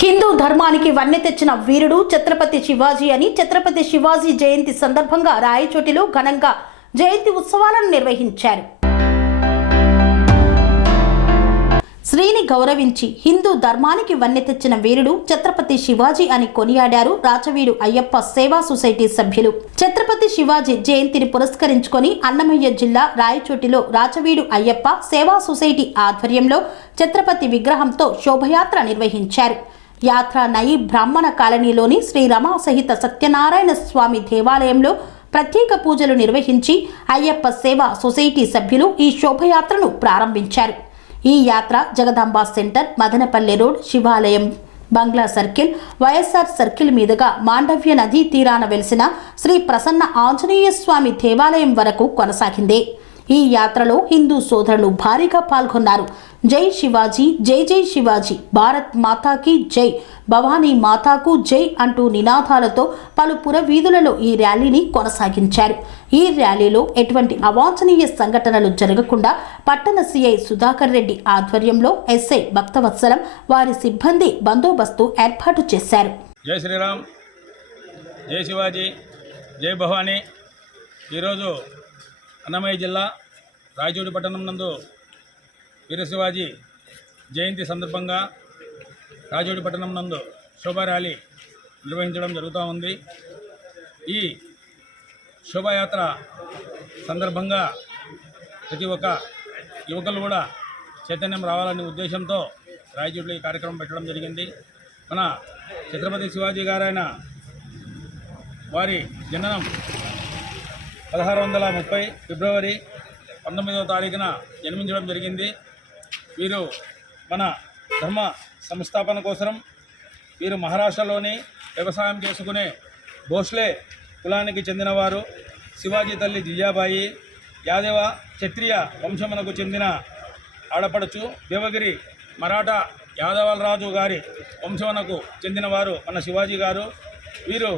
హిందూ ధర్మానికి వన్నె తెచ్చిన వీరుడు ఛత్రపతి శివాజీ అని ఛత్రపతి శివాజీ జయంతి సందర్భంగా రాయచోటిలో ఘనంగా జయంతి ఉత్సవాలను నిర్వహించారు. శ్రీని గౌరవించి హిందూ ధర్మానికి వన్నె తెచ్చిన వీరుడు ఛత్రపతి శివాజీ అని కొనియాడారు రాచవీడు అయ్యప్ప సేవా సొసైటీ సభ్యులు. ఛత్రపతి శివాజీ జయంతిని పురస్కరించుకొని అన్నమయ్య జిల్లా రాయచోటిలో రాచవీడు అయ్యప్ప సేవా సొసైటీ ఆధ్వర్యంలో ఛత్రపతి విగ్రహంతో శోభయాత్ర నిర్వహించారు. యాత్ర నయి బ్రాహ్మణ కాలనీలోని శ్రీ రమా సహిత సత్యనారాయణ స్వామి దేవాలయంలో ప్రత్యేక పూజలు నిర్వహించి అయ్యప్ప సేవా సొసైటీ సభ్యులు ఈ శోభయాత్రను ప్రారంభించారు. ఈ యాత్ర జగదాంబ సెంటర్, మదనపల్లె రోడ్, శివాలయం, బంగ్లా సర్కిల్, వైఎస్ఆర్ సర్కిల్ మీదుగా మాండవ్య నదీ తీరాన వెలిసిన శ్రీ ప్రసన్న ఆంజనేయ స్వామి దేవాలయం వరకు కొనసాగింది. ఈ యాత్రలో హిందూ సోదరులు భారీగా పాల్గొన్నారు. జై శివాజీ, జై జై శివాజీ, భారత్ మాతాకి జై, భవానీ మాతాకు జై అంటూ నినాదాలతో పలు పురవీధులలో ఈ ర్యాలీని కొనసాగించారు. ఈ ర్యాలీలో ఎటువంటి అవాంఛనీయ సంఘటనలు జరగకుండా పట్టణ సిఐ సుధాకర్ రెడ్డి ఆధ్వర్యంలో ఎస్ఐ భక్తవత్సలం వారి సిబ్బంది బందోబస్తు ఏర్పాటు చేశారు. జై శ్రీరామ్, జై శివాజీ, జై భవానీ. ఈరోజు అన్నమయ్య జిల్లా రాయచోటి పట్టణం నందు వీర శివాజీ జయంతి సందర్భంగా రాయచోటి పట్టణం నందు శోభా ర్యాలీ నిర్వహించడం జరుగుతూ ఉంది. ఈ శోభాయాత్ర సందర్భంగా ప్రతి ఒక్క యువకులు కూడా చైతన్యం రావాలనే ఉద్దేశంతో రాయచోటిలో ఈ కార్యక్రమం పెట్టడం జరిగింది. మన ఛత్రపతి శివాజీ గారైన వారి జననం 1630 ఫిబ్రవరి 19వ తారీఖున జన్మించడం జరిగింది. వీరు మన ధర్మ సంస్థాపన కోసం వీరు మహారాష్ట్రలోని వ్యవసాయం చేసుకునే భోస్లే కులానికి చెందినవారు. శివాజీ తల్లి జిజాబాయి యాదవ క్షత్రియ వంశమునకు చెందిన ఆడపడుచు. దేవగిరి మరాఠా యాదవరాజు గారి వంశమునకు చెందినవారు మన శివాజీ గారు. వీరు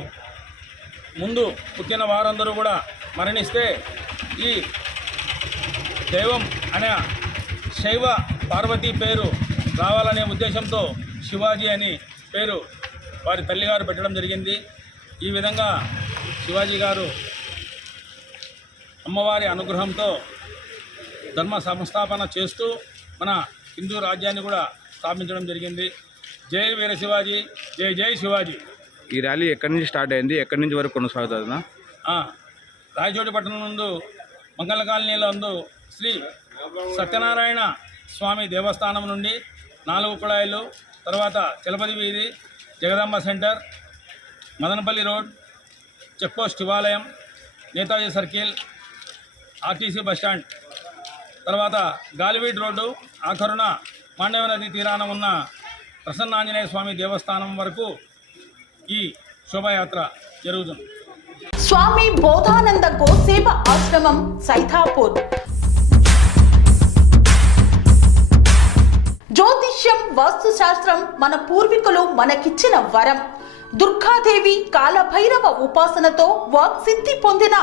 ముందు పుట్టిన వారందరూ కూడా మరణిస్తే ఈ దైవం అనే శైవ పార్వతీ పేరు రావాలనే ఉద్దేశంతో శివాజీ అని పేరు వారి తల్లిగారు పెట్టడం జరిగింది. ఈ విధంగా శివాజీ గారు అమ్మవారి అనుగ్రహంతో ధర్మ సంస్థాపన చేస్తూ మన హిందూ రాజ్యాన్ని కూడా స్థాపించడం జరిగింది. జై వీర శివాజీ, జై జై శివాజీ. ఈ ర్యాలీ ఎక్కడి నుంచి స్టార్ట్ అయింది, ఎక్కడి నుంచి వరకు కొనసాగుతుందా? రాయచోటి పట్టణం నందు మంగళ కాలనీలో నందు శ్రీ సత్యనారాయణ స్వామి దేవస్థానం నుండి 4 కుళాయిలు, తర్వాత చలపతి వీధి, Jagadamba centre, Madanapalle road, checkpost శివాలయం, నేతాజీ సర్కిల్, ఆర్టీసీ బస్టాండ్, తర్వాత గాలివీడ్ రోడ్డు, ఆఖరున మాండవ్య నది తీరాన ఉన్న ప్రసన్న ఆంజనేయ స్వామి దేవస్థానం వరకు ఈ శోభాయాత్ర జరుగుతుంది. స్వామి బోధానంద గోసేవ ఆశ్రమం, సైథాపూర్. జ్యోతిష్యం, వాస్తుశాస్త్రం మన పూర్వీకులు మనకిచ్చిన వరం. దుర్గాదేవి, కాలభైరవ ఉపాసనతో వాక్సిద్ధి పొందిన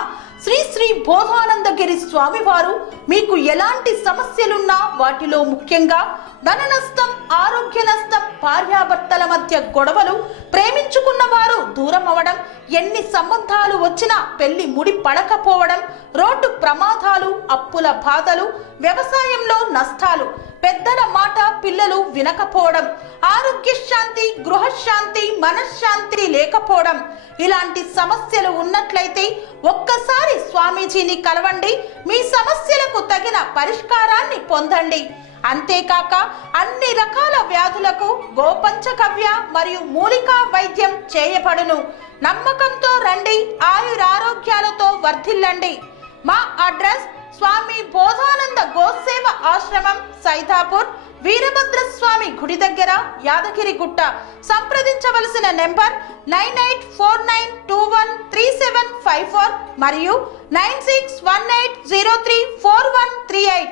శ్రీ శ్రీ బోధానందగిరి స్వామివారు మీకు ఎలాంటి సమస్యలున్నా, వాటిలో ముఖ్యంగా ధన నష్టం, ఆరోగ్య నష్టం, భార్యాభర్తల మధ్య గొడవలు, ప్రేమించుకున్న వారు దూరం అవడం, ఎన్ని సంబంధాలు వచ్చినా పెళ్లి ముడి పడకపోవడం, రోడ్డు ప్రమాదాలు, అప్పుల బాధలు, వ్యవసాయంలో నష్టాలు, పెద్దల మాట పిల్లలు వినకపోవడం, ఆరోగ్య శాంతి, గృహశాంతి, మనశ్శాంతి లేకపోవడం, ఇలాంటి సమస్యలు ఉన్నట్లయితే ఒక్కసారి స్వామీజీని కలవండి. మీ సమస్యలకు తగిన పరిష్కారాన్ని పొందండి. అంతేకాక అన్ని రకాల వ్యాధులకు గోపంచగవ్య మరియు మూలికా వైద్యం చేయబడును. నమ్మకంతో రండి, ఆయురారోగ్యాలతో వర్ధిల్లండి. మా అడ్రస్ స్వామి బోధానంద గోసేవ ఆశ్రమం, సైథాపూర్, వీరభద్రస్వామి గుడి దగ్గర, యాదగిరిగుట్ట. సంప్రదించవలసిన నెంబర్ 9849213754 మరియు 9618034138.